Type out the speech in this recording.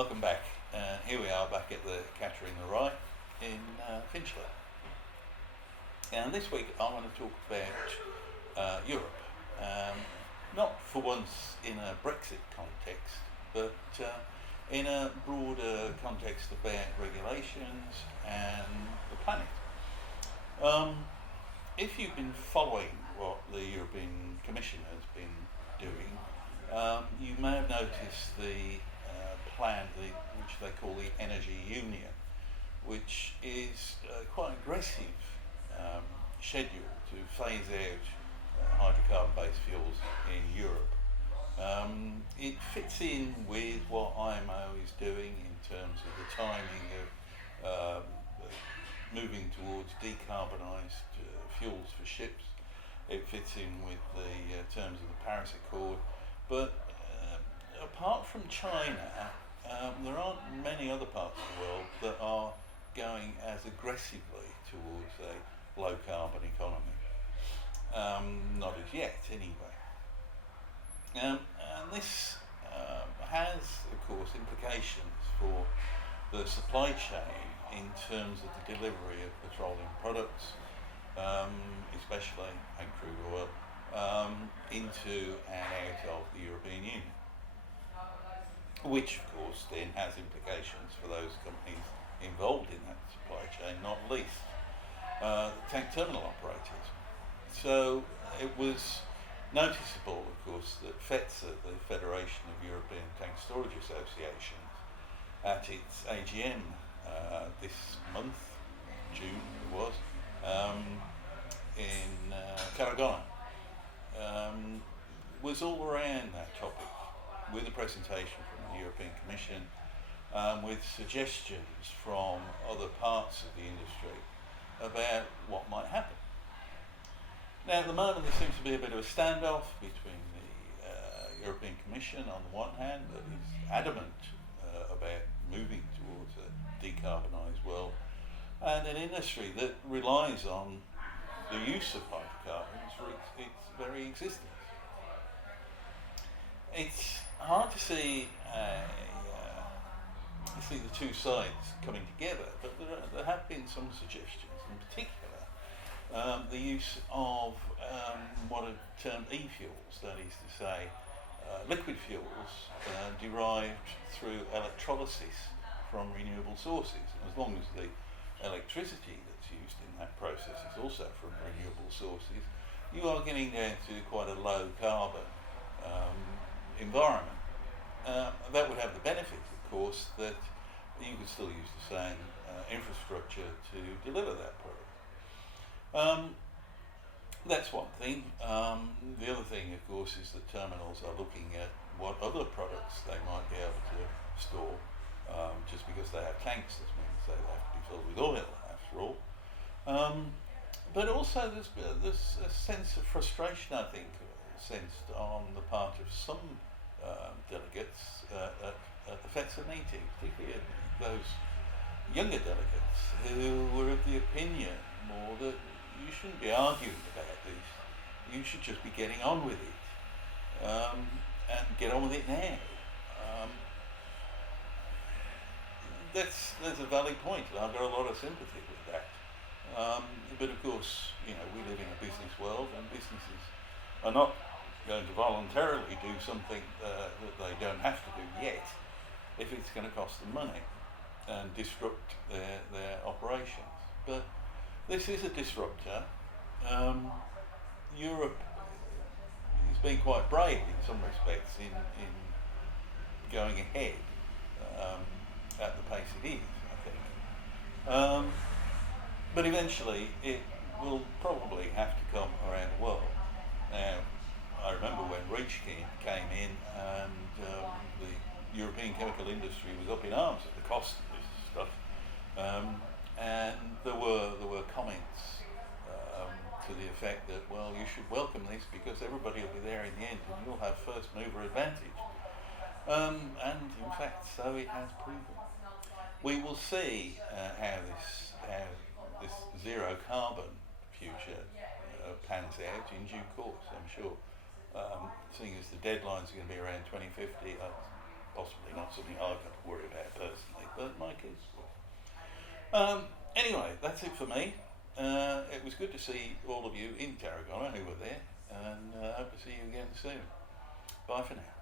Welcome back. Here we are back at the Catering the Rye in Finchley. And this week I want to talk about Europe. Not for once in a Brexit context, but in a broader context about regulations and the planet. If you've been following what the European Commission has been doing, you may have noticed the plan, which they call the Energy Union, which is quite an aggressive schedule to phase out hydrocarbon-based fuels in Europe. It fits in with what IMO is doing in terms of the timing of moving towards decarbonised fuels for ships. It fits in with the terms of the Paris Accord, but apart from China, there aren't many other parts of the world that are going as aggressively towards a low carbon economy. Not as yet, anyway. And this has, of course, implications for the supply chain in terms of the delivery of petroleum products, especially, and crude oil, into and out of the European Union, which of course then has implications for those companies involved in that supply chain, not least the tank terminal operators. So it was noticeable, of course, that FETSA, the Federation of European Tank Storage Associations, at its AGM this month, June it was, in Tarragona, was all around that topic, with a presentation from the European Commission, with suggestions from other parts of the industry about what might happen. Now, at the moment, there seems to be a bit of a standoff between the European Commission on the one hand, that is adamant about moving towards a decarbonised world, and an industry that relies on the use of hydrocarbons for its very existence. It's hard to see the two sides coming together, but there have been some suggestions, in particular the use of what are termed e-fuels, that is to say liquid fuels derived through electrolysis from renewable sources. As long as the electricity that's used in that process is also from renewable sources, you are getting down to quite a low carbon environment. That would have the benefit, of course, that you could still use the same infrastructure to deliver that product. That's one thing. The other thing, of course, is that terminals are looking at what other products they might be able to store. Just because they have tanks doesn't mean they have to be filled with oil, after all. But also there's a sense of frustration, I think, sensed on the part of some delegates at the FETSA meeting, particularly those younger delegates who were of the opinion more that you shouldn't be arguing about this, you should just be getting on with it, and get on with it now. That's a valid point, and I've got a lot of sympathy with that. But of course, we live in a business world, and businesses are not going to voluntarily do something that they don't have to do yet if it's going to cost them money and disrupt their operations. But this is a disruptor. Europe is being quite brave in some respects in going ahead at the pace it is, I think. But eventually it will probably have to come around the world. Now, I remember when REACH came in and the European chemical industry was up in arms at the cost of this stuff, and there were comments to the effect that, well, you should welcome this because everybody will be there in the end and you'll have first mover advantage. And in fact, so it has proven. We will see how this zero carbon future pans out in due course, I'm sure. Seeing as the deadlines are going to be around 2050, possibly not something I've got to worry about personally, but my kids will. Anyway, that's it for me. It was good to see all of you in Tarragona who were there, and I hope to see you again soon. Bye for now.